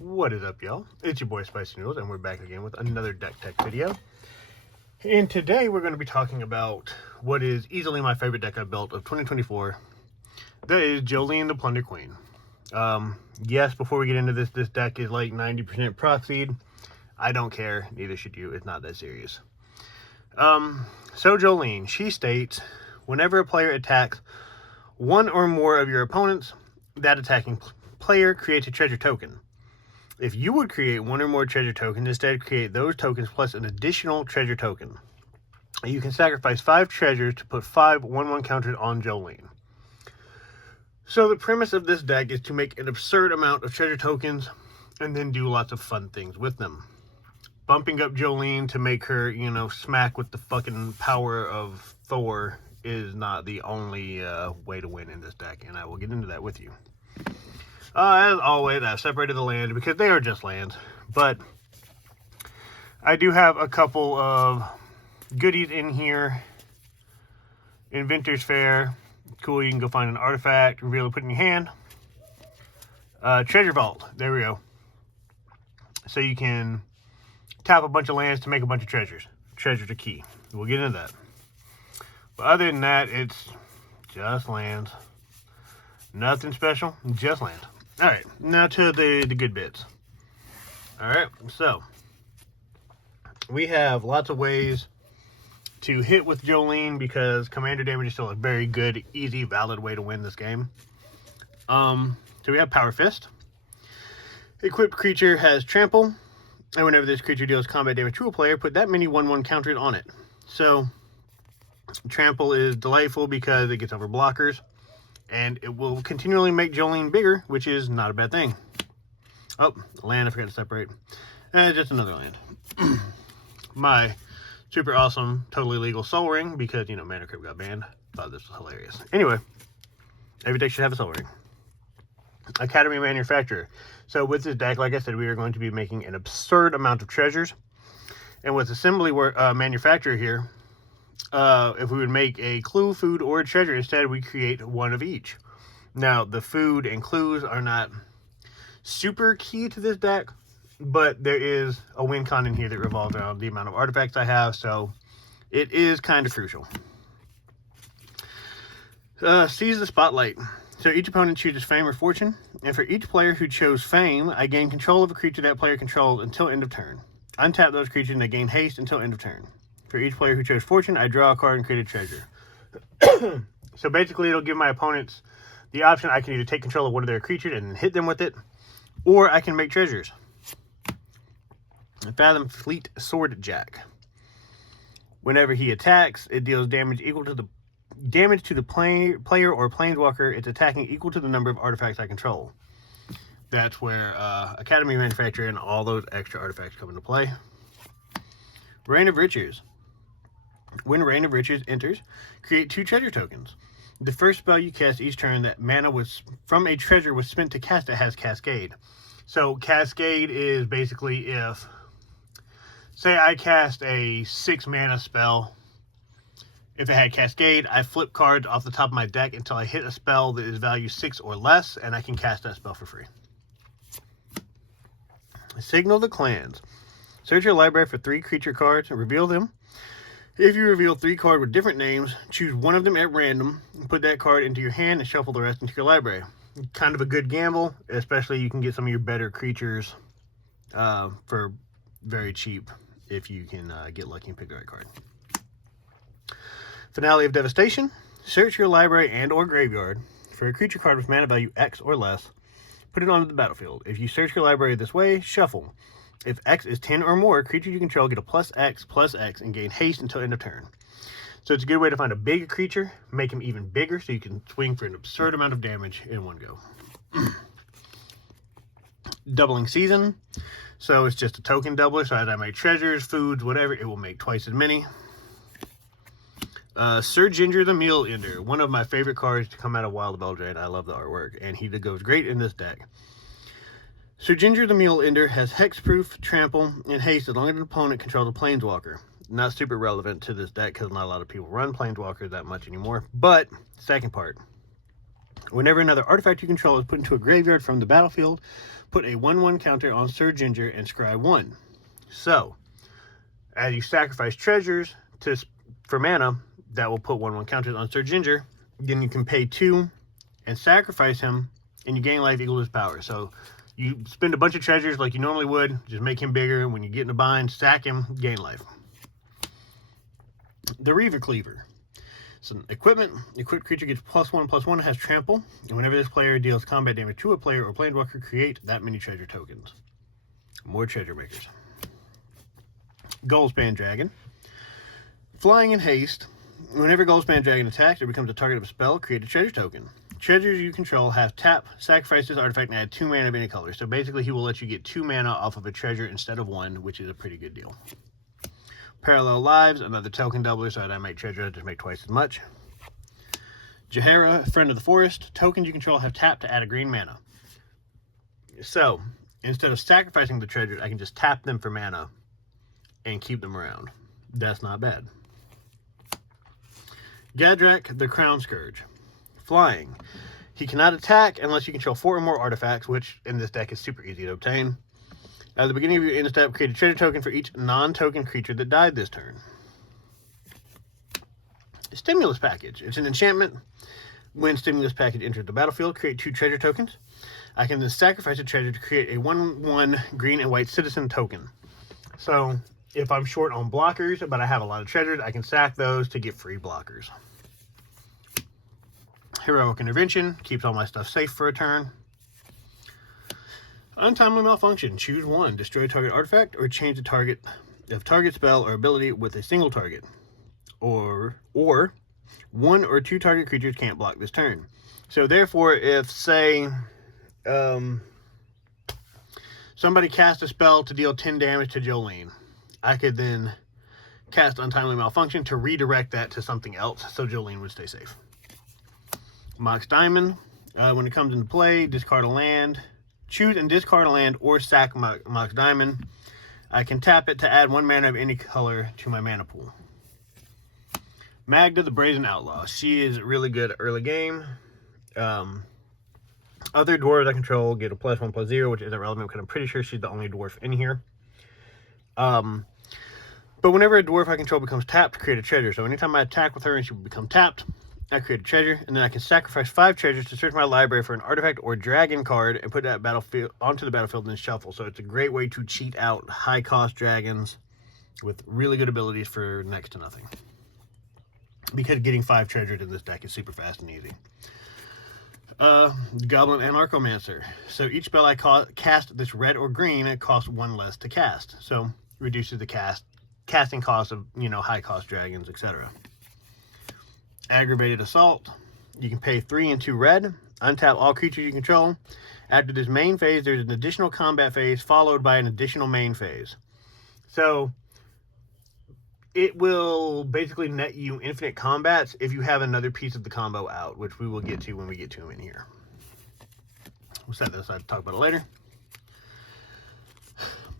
What is up, y'all? It's your boy Spicy Noodles, and we're back again with another deck tech video. And today we're going to be talking about what is easily my favorite deck I've built of 2024. That is Jolene the Plunder Queen. Yes, before we get into this deck is like 90% proxied. I don't care, neither should you. It's not that serious. So Jolene, she states, whenever a player attacks one or more of your opponents, that attacking player creates a treasure token. If you would create one or more treasure tokens, instead create those tokens plus an additional treasure token. You can sacrifice 5 treasures to put 5 1/1 counters on Jolene. So the premise of this deck is to make an absurd amount of treasure tokens and then do lots of fun things with them. Bumping up Jolene to make her, smack with the fucking power of Thor is not the only way to win in this deck, and I will get into that with you. As always, I've separated the land because they are just lands, but I do have a couple of goodies in here. Inventor's Fair, cool, you can go find an artifact, reveal it, put it in your hand. Treasure Vault, there we go. So you can tap a bunch of lands to make a bunch of treasures. Treasures are key. We'll get into that. But other than that, it's just lands. Nothing special, just land. Alright, now to the good bits. Alright, so we have lots of ways to hit with Jolene because commander damage is still a very good, easy, valid way to win this game. So we have Power Fist. Equipped creature has Trample, and whenever this creature deals combat damage to a player, put that many 1/1 counters on it. So Trample is delightful because it gets over blockers, and it will continually make Jolene bigger, which is not a bad thing. Oh, land, I forgot to separate. Just another land. My super awesome, totally legal Soul Ring, because, Mana Crypt got banned. Thought this was hilarious. Anyway, every deck should have a Soul Ring. Academy Manufacturer. So with this deck, like I said, we are going to be making an absurd amount of treasures. And with Assembly Manufacturer here, if we would make a clue, food, or a treasure, instead we create one of each. Now, the food and clues are not super key to this deck, but there is a win con in here that revolves around the amount of artifacts I have, so it is kind of crucial. Seize the Spotlight. So each opponent chooses Fame or Fortune, and for each player who chose Fame, I gain control of a creature that player controls until end of turn. Untap those creatures and they gain haste until end of turn. For each player who chose Fortune, I draw a card and create a treasure. So basically, it'll give my opponents the option. I can either take control of one of their creatures and hit them with it, or I can make treasures. Fathom Fleet Sword Jack. Whenever he attacks, it deals damage equal to the player or planeswalker it's attacking equal to the number of artifacts I control. That's where Academy Manufacturer and all those extra artifacts come into play. Reign of Riches. When Reign of Riches enters, create 2 treasure tokens. The first spell you cast each turn that mana from a treasure was spent to cast it has Cascade. So Cascade is basically if, say I cast a 6 mana spell. If it had Cascade, I flip cards off the top of my deck until I hit a spell that is value 6 or less, and I can cast that spell for free. Signal the Clans. Search your library for 3 creature cards and reveal them. If you reveal 3 cards with different names, choose one of them at random, and put that card into your hand and shuffle the rest into your library. Kind of a good gamble, especially you can get some of your better creatures for very cheap if you can get lucky and pick the right card. Finale of Devastation. Search your library and or graveyard for a creature card with mana value X or less. Put it onto the battlefield. If you search your library this way, shuffle. If X is 10 or more, creatures you control get a +X, and gain haste until end of turn. So it's a good way to find a big creature, make him even bigger so you can swing for an absurd amount of damage in one go. Doubling Season. So it's just a token doubler, so as I make treasures, foods, whatever, it will make twice as many. Sir Ginger the Meal Ender, one of my favorite cards to come out of Wild of Eldraine. I love the artwork, and he goes great in this deck. Sir Ginger the Meal Ender has Hexproof, Trample, and Haste as long as an opponent controls a Planeswalker. Not super relevant to this deck because not a lot of people run Planeswalkers that much anymore. But, second part. Whenever another artifact you control is put into a graveyard from the battlefield, put a 1/1 counter on Sir Ginger and scry 1. So, as you sacrifice treasures for mana, that will put 1/1 counters on Sir Ginger. Then you can pay 2 and sacrifice him, and you gain life equal to his power. So, you spend a bunch of treasures like you normally would, just make him bigger. When you get in a bind, sack him, gain life. The Reaver Cleaver. So equipment. Equipped creature gets +1/+1, has trample, and whenever this player deals combat damage to a player or planeswalker, create that many treasure tokens. More treasure makers. Goldspan Dragon. Flying in haste. Whenever Goldspan Dragon attacks or becomes a target of a spell, create a treasure token. Treasures you control have tap, sacrifice this artifact, and add 2 mana of any color. So basically, he will let you get 2 mana off of a treasure instead of 1, which is a pretty good deal. Parallel Lives, another token doubler, so that I make treasure, I just make twice as much. Jahara, Friend of the Forest. Tokens you control have tap to add a green mana. So, instead of sacrificing the treasures, I can just tap them for mana and keep them around. That's not bad. Gadrak, the Crown Scourge. Flying. He cannot attack unless you control 4 or more artifacts, which in this deck is super easy to obtain. At the beginning of your end step, create a treasure token for each non-token creature that died this turn. Stimulus Package. It's an enchantment. When Stimulus Package enters the battlefield, create 2 treasure tokens. I can then sacrifice a treasure to create a 1/1 green and white citizen token. So, if I'm short on blockers, but I have a lot of treasures, I can sack those to get free blockers. Heroic Intervention. Keeps all my stuff safe for a turn. Untimely Malfunction. Choose 1. Destroy a target artifact or change the target of target spell or ability with a single target. Or 1 or 2 target creatures can't block this turn. So therefore, if, say, somebody cast a spell to deal 10 damage to Jolene, I could then cast Untimely Malfunction to redirect that to something else so Jolene would stay safe. Mox Diamond. When it comes into play, discard a land. Choose and discard a land or sack Mox Diamond. I can tap it to add 1 mana of any color to my mana pool. Magda, the Brazen Outlaw. She is really good early game. Other dwarves I control get a +1/+0, which isn't relevant because I'm pretty sure she's the only dwarf in here. But whenever a dwarf I control becomes tapped, create a treasure. So anytime I attack with her and she will become tapped, I create a treasure, and then I can sacrifice 5 treasures to search my library for an artifact or dragon card and put that onto the battlefield and then shuffle. So it's a great way to cheat out high-cost dragons with really good abilities for next to nothing. Because getting 5 treasures in this deck is super fast and easy. Goblin Anarchomancer. So each spell I cast that's red or green, it costs 1 less to cast. So reduces the casting cost of, high-cost dragons, etc. Aggravated Assault. You can pay 3 and 2 red. Untap all creatures you control. After this main phase, there's an additional combat phase followed by an additional main phase. So it will basically net you infinite combats if you have another piece of the combo out, which we will get to when we get to them in here. We'll set this aside to talk about it later.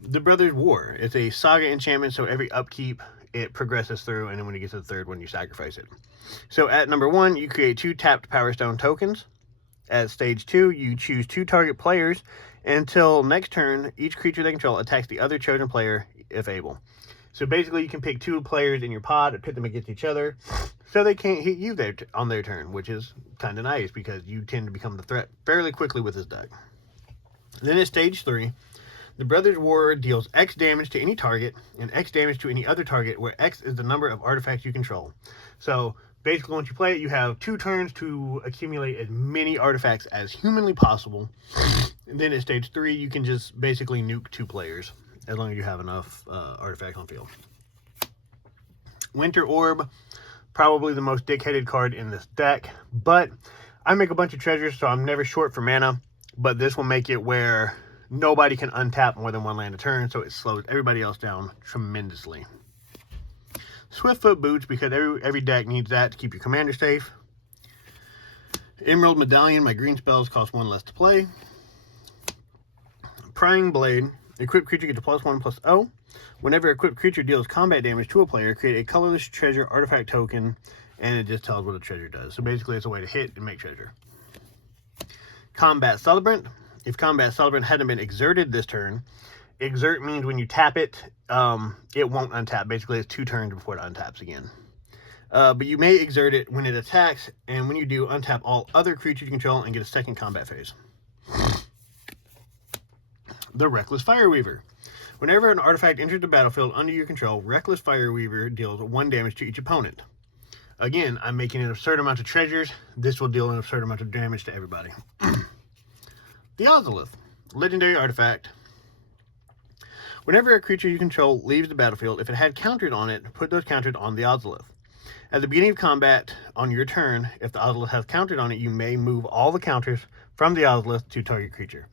The Brothers' War. It's a saga enchantment, so every upkeep it progresses through, and then when you get to the third one, you sacrifice it. So at number 1, you create 2 tapped Power Stone tokens. At stage 2, you choose 2 target players. Until next turn, each creature they control attacks the other chosen player if able. So basically, you can pick 2 players in your pod and pit them against each other, so they can't hit you on their turn, which is kind of nice because you tend to become the threat fairly quickly with this deck. Then at stage 3, the Brothers' War deals X damage to any target and X damage to any other target, where X is the number of artifacts you control. So basically, once you play it, you have 2 turns to accumulate as many artifacts as humanly possible. And then at stage 3, you can just basically nuke 2 players, as long as you have enough artifacts on field. Winter Orb, probably the most dick-headed card in this deck, but I make a bunch of treasures, so I'm never short for mana, but this will make it where nobody can untap more than 1 land a turn, so it slows everybody else down tremendously. Swiftfoot Boots, because every deck needs that to keep your commander safe. Emerald Medallion, my green spells cost 1 less to play. Prying Blade, equipped creature gets a +1/+0. Whenever equipped creature deals combat damage to a player, create a colorless treasure artifact token, and it just tells what a treasure does. So basically, it's a way to hit and make treasure. Combat Celebrant. If Combat Celebrant hadn't been exerted this turn, exert means when you tap it, it won't untap. Basically, it's 2 turns before it untaps again. But you may exert it when it attacks, and when you do, untap all other creatures you control and get a second combat phase. The Reckless Fireweaver. Whenever an artifact enters the battlefield under your control, Reckless Fireweaver deals 1 damage to each opponent. Again, I'm making an absurd amount of treasures. This will deal an absurd amount of damage to everybody. The Ozolith. Legendary artifact. Whenever a creature you control leaves the battlefield, if it had counters on it, put those counters on the Ozolith. At the beginning of combat on your turn, if the Ozolith has counters on it, you may move all the counters from the Ozolith to target creature.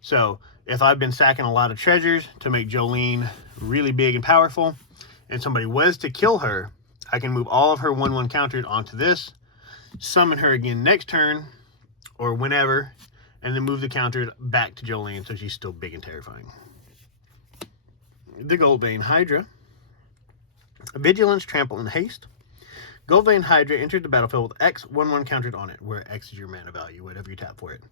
So, if I've been sacking a lot of treasures to make Jolene really big and powerful, and somebody was to kill her, I can move all of her 1/1 counters onto this, summon her again next turn, or whenever, and then move the counters back to Jolene so she's still big and terrifying. The Goldvein Hydra. Vigilance, Trample, and Haste. Goldvein Hydra enters the battlefield with X 1/1 counters on it, where X is your mana value, whatever you tap for it.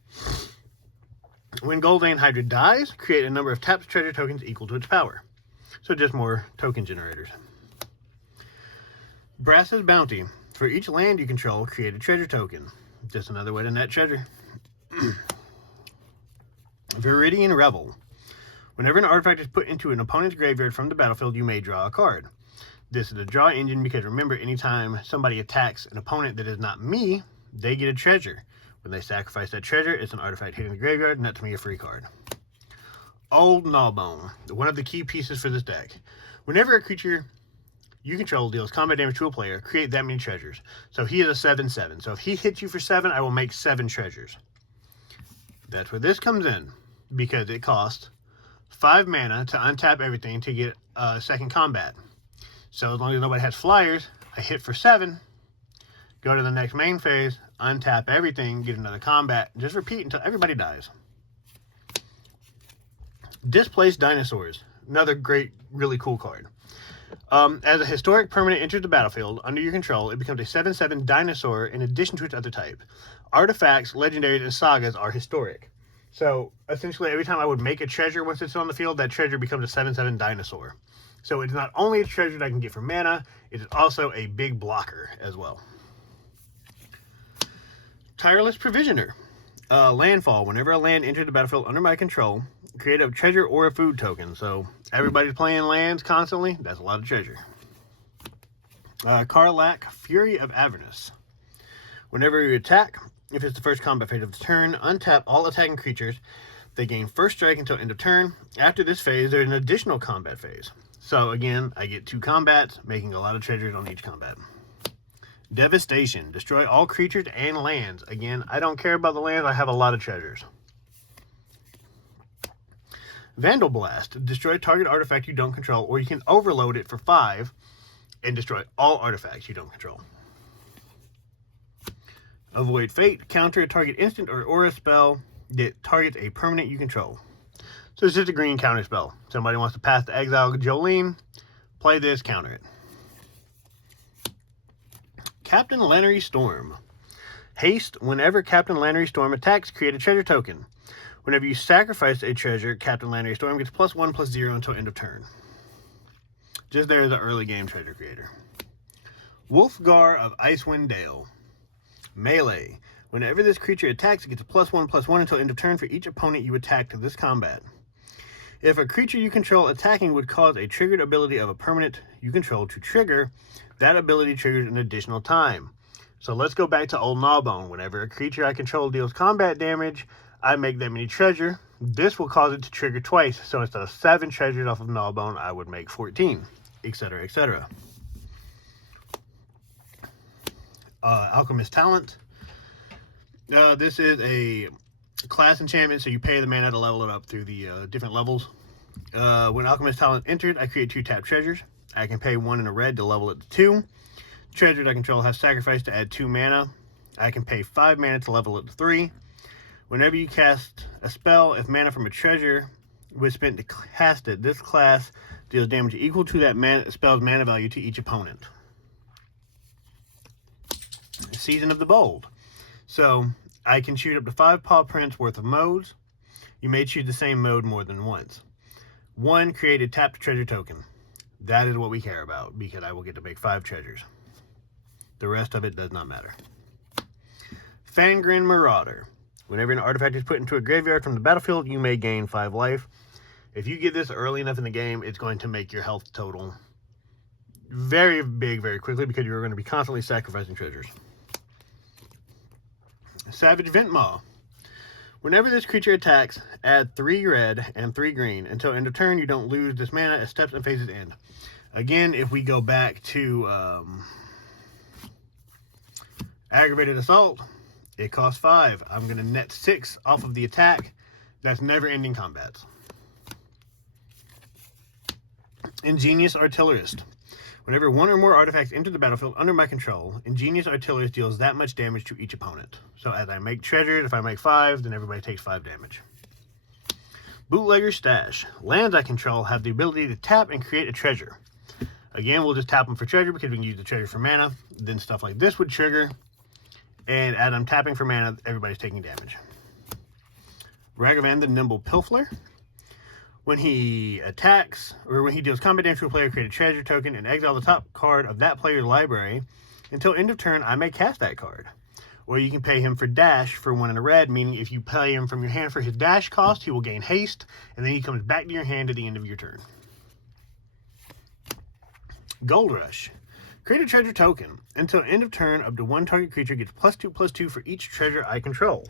When Goldvein Hydra dies, create a number of tapped treasure tokens equal to its power. So just more token generators. Brass's Bounty. For each land you control, create a treasure token. Just another way to net treasure. Viridian Revel. Whenever an artifact is put into an opponent's graveyard from the battlefield, you may draw a card. This is a draw engine because remember, anytime somebody attacks an opponent that is not me, they get a treasure. When they sacrifice that treasure, it's an artifact hitting the graveyard, and that's me a free card. Old Gnawbone. One of the key pieces for this deck. Whenever a creature you control deals combat damage to a player, create that many treasures. So he is a 7/7. So if he hits you for 7, I will make 7 treasures. That's where this comes in, because it costs 5 mana to untap everything to get a second combat. So as long as nobody has flyers, I hit for 7, go to the next main phase, untap everything, get another combat, just repeat until everybody dies. Displaced Dinosaurs. Another great, really cool card. As a historic permanent enters the battlefield under your control, it becomes a 7/7 dinosaur in addition to its other type. Artifacts, legendaries, and sagas are historic. So essentially every time I would make a treasure once it's on the field, that treasure becomes a 7/7 dinosaur. So it's not only a treasure that I can get for mana, it is also a big blocker as well. Tireless Provisioner. Landfall. Whenever a land enters the battlefield under my control, create a treasure or a food token. So everybody's playing lands constantly. That's a lot of treasure. Karlach, Fury of Avernus. Whenever you attack, if it's the first combat phase of the turn, untap all attacking creatures. They gain first strike until end of turn. After this phase, there's an additional combat phase. So again, I get 2 combats, making a lot of treasures on each combat. Devastation. Destroy all creatures and lands. Again, I don't care about the lands. I have a lot of treasures. Vandal Blast. Destroy target artifact you don't control, or you can overload it for 5 and destroy all artifacts you don't control. Avoid Fate. Counter a target instant or aura spell that targets a permanent you control. So it's just a green counter spell. Somebody wants to pass the exile Jolene, play this, counter it. Captain Lannery Storm. Haste. Whenever Captain Lannery Storm attacks, create a treasure token. Whenever you sacrifice a treasure, Captain Lannery Storm gets +1/+0 until end of turn. Just there as an early game treasure creator. Wolfgar of Icewind Dale. Melee. Whenever this creature attacks, it gets a +1/+1 until end of turn for each opponent you attack to this combat. If a creature you control attacking would cause a triggered ability of a permanent you control to trigger, that ability triggers an additional time. So let's go back to Old Gnawbone. Whenever a creature I control deals combat damage, I make that many treasure. This will cause it to trigger twice. So instead of 7 treasures off of Gnawbone, I would make 14, etc., etc. Alchemist Talent. This is a class enchantment, so you pay the mana to level it up through the different levels. When Alchemist Talent entered, I create 2 tapped treasures. I can pay 1 in a red to level it to 2. Treasures I control have sacrifice to add 2 mana. I can pay 5 mana to level it to 3. Whenever you cast a spell, if mana from a treasure was spent to cast it, this class deals damage equal to that spell's mana value to each opponent. Season of the Bold. So I can shoot up to 5 paw prints worth of modes. You may choose the same mode more than once. 1, create a tapped treasure token. That is what we care about, because I will get to make 5 treasures. The rest of it does not matter. Fangren Marauder. Whenever an artifact is put into a graveyard from the battlefield, you may gain 5 life. If you get this early enough in the game, it's going to make your health total very big very quickly, because you're going to be constantly sacrificing treasures. Savage Ventmaw. Whenever this creature attacks, add 3 red and 3 green. Until end of turn, you don't lose this mana as steps and phases end. Again, if we go back to Aggravated Assault, it costs 5. I'm going to net 6 off of the attack. That's never-ending combats. Ingenious Artillerist. Whenever 1 or more artifacts enter the battlefield under my control, Ingenious Artillerist deals that much damage to each opponent. So as I make treasures, if I make 5, then everybody takes 5 damage. Bootlegger Stash. Lands I control have the ability to tap and create a treasure. Again, we'll just tap them for treasure because we can use the treasure for mana. Then stuff like this would trigger. And as I'm tapping for mana, everybody's taking damage. Ragavan the Nimble Pilfer. When he attacks, or when he deals combat damage to a player, create a treasure token and exile the top card of that player's library. Until end of turn, I may cast that card. Or you can pay him for dash for 1 and a red, meaning if you pay him from your hand for his dash cost, he will gain haste, and then he comes back to your hand at the end of your turn. Gold Rush. Create a treasure token. Until end of turn, up to 1 target creature gets +2/+2 for each treasure I control.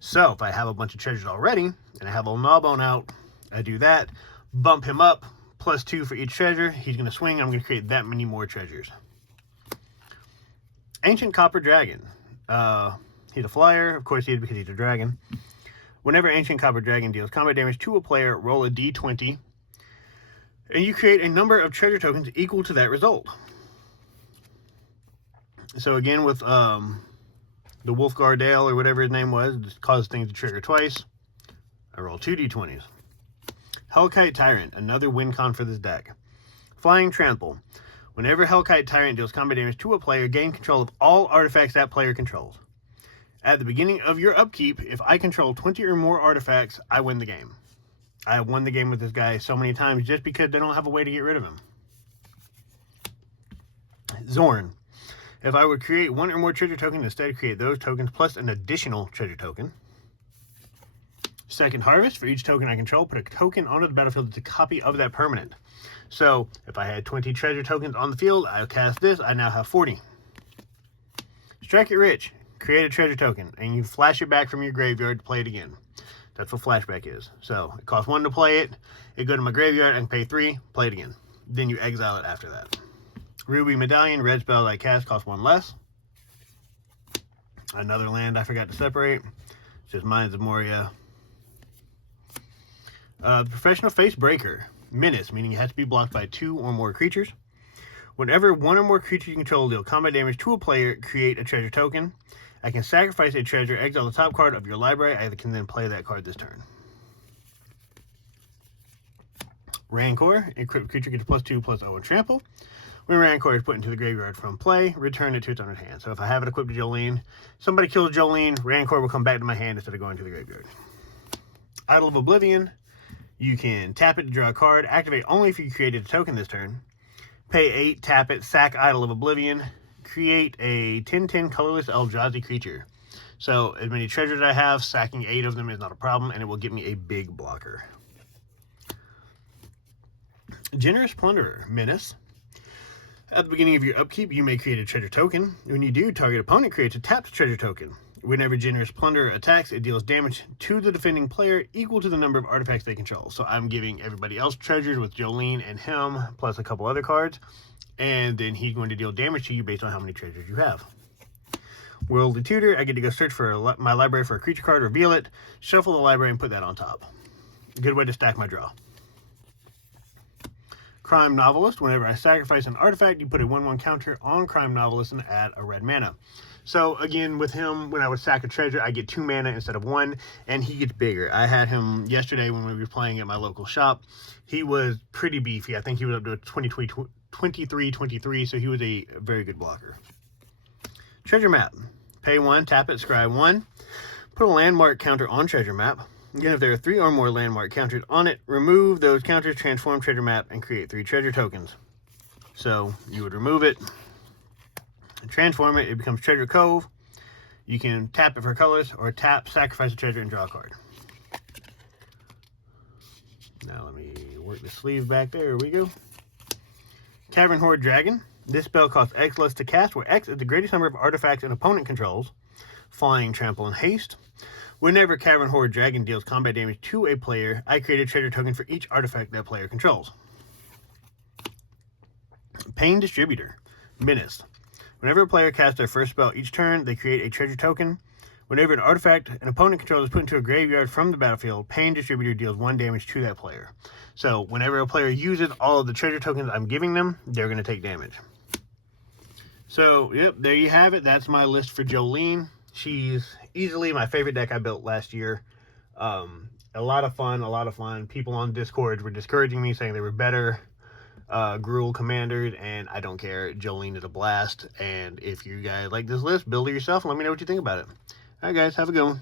So if I have a bunch of treasures already, and I have a Gnawbone out, I do that, bump him up, +2 for each treasure. He's going to swing. I'm going to create that many more treasures. Ancient Copper Dragon. He's a flyer. Of course he is, because he's a dragon. Whenever Ancient Copper Dragon deals combat damage to a player, roll a d20. And you create a number of treasure tokens equal to that result. So again, with the Wolfgar Dale, or whatever his name was, it causes things to trigger twice. I roll 2 d20s. Hellkite Tyrant, another win con for this deck. Flying Trample. Whenever Hellkite Tyrant deals combat damage to a player, gain control of all artifacts that player controls. At the beginning of your upkeep, if I control 20 or more artifacts, I win the game. I have won the game with this guy so many times just because they don't have a way to get rid of him. Zorn. If I would create 1 or more treasure tokens, instead create those tokens plus an additional treasure token. Second Harvest. For each token I control, put a token onto the battlefield that's a copy of that permanent. So if I had 20 treasure tokens on the field, I cast this, I now have 40. Strike It Rich. Create a treasure token, and you flash it back from your graveyard to play it again. That's what flashback is. So it costs 1 to play it, it go to my graveyard, I can pay 3, play it again. Then you exile it after that. Ruby Medallion. Red spell I cast costs 1 less. Another land I forgot to separate. It's just Mines of Moria. Professional Face Breaker. Menace, meaning it has to be blocked by 2 or more creatures. Whenever 1 or more creatures you control deal combat damage to a player, create a treasure token. I can sacrifice a treasure, exile the top card of your library. I can then play that card this turn. Rancor. Equipped creature gets +2/+0 and trample. When Rancor is put into the graveyard from play, return it to its owner's hand. So if I have it equipped to Jolene, somebody kills Jolene, Rancor will come back to my hand instead of going to the graveyard. Idol of Oblivion. You can tap it to draw a card, activate only if you created a token this turn. Pay 8, tap it, sack Idol of Oblivion, create a 10/10 colorless Eldrazi creature. So as many treasures I have, sacking 8 of them is not a problem, and it will get me a big blocker. Generous Plunderer. Menace. At the beginning of your upkeep, you may create a treasure token. When you do, target opponent creates a tapped treasure token. Whenever Generous Plunderer attacks, it deals damage to the defending player equal to the number of artifacts they control. So I'm giving everybody else treasures with Jolene and him, plus a couple other cards. And then he's going to deal damage to you based on how many treasures you have. Worldly Tutor. I get to go search for my library for a creature card, reveal it, shuffle the library, and put that on top. Good way to stack my draw. Crime Novelist. Whenever I sacrifice an artifact, you put a 1/1 counter on Crime Novelist and add a red mana. So again, with him, when I would sack a treasure, I get 2 mana instead of 1, and he gets bigger. I had him yesterday when we were playing at my local shop. He was pretty beefy. I think he was up to a 23, so he was a very good blocker. Treasure Map. Pay 1, tap it, scry 1. Put a landmark counter on treasure map. Again, if there are 3 or more landmark counters on it, remove those counters, transform treasure map, and create 3 treasure tokens. So you would remove it, and transform it, it becomes Treasure Cove. You can tap it for colors, or tap, sacrifice a treasure, and draw a card. Now let me work the sleeve back there. Here we go. Cavern Horde Dragon. This spell costs X less to cast, where X is the greatest number of artifacts an opponent controls. Flying, trample, and haste. Whenever Cavern Horde Dragon deals combat damage to a player, I create a treasure token for each artifact that player controls. Pain Distributor. Menace. Whenever a player casts their first spell each turn, they create a treasure token. Whenever an artifact an opponent controls is put into a graveyard from the battlefield, Pain Distributor deals 1 damage to that player. So whenever a player uses all of the treasure tokens I'm giving them, they're going to take damage. So, yep, there you have it. That's my list for Jolene. She's easily my favorite deck I built last year. A lot of fun. People on Discord were discouraging me, saying they were better Gruul commanders, and I don't care. Jolene is a blast. And if you guys like this list, build it yourself and let me know what you think about it. All right, guys, have a good one.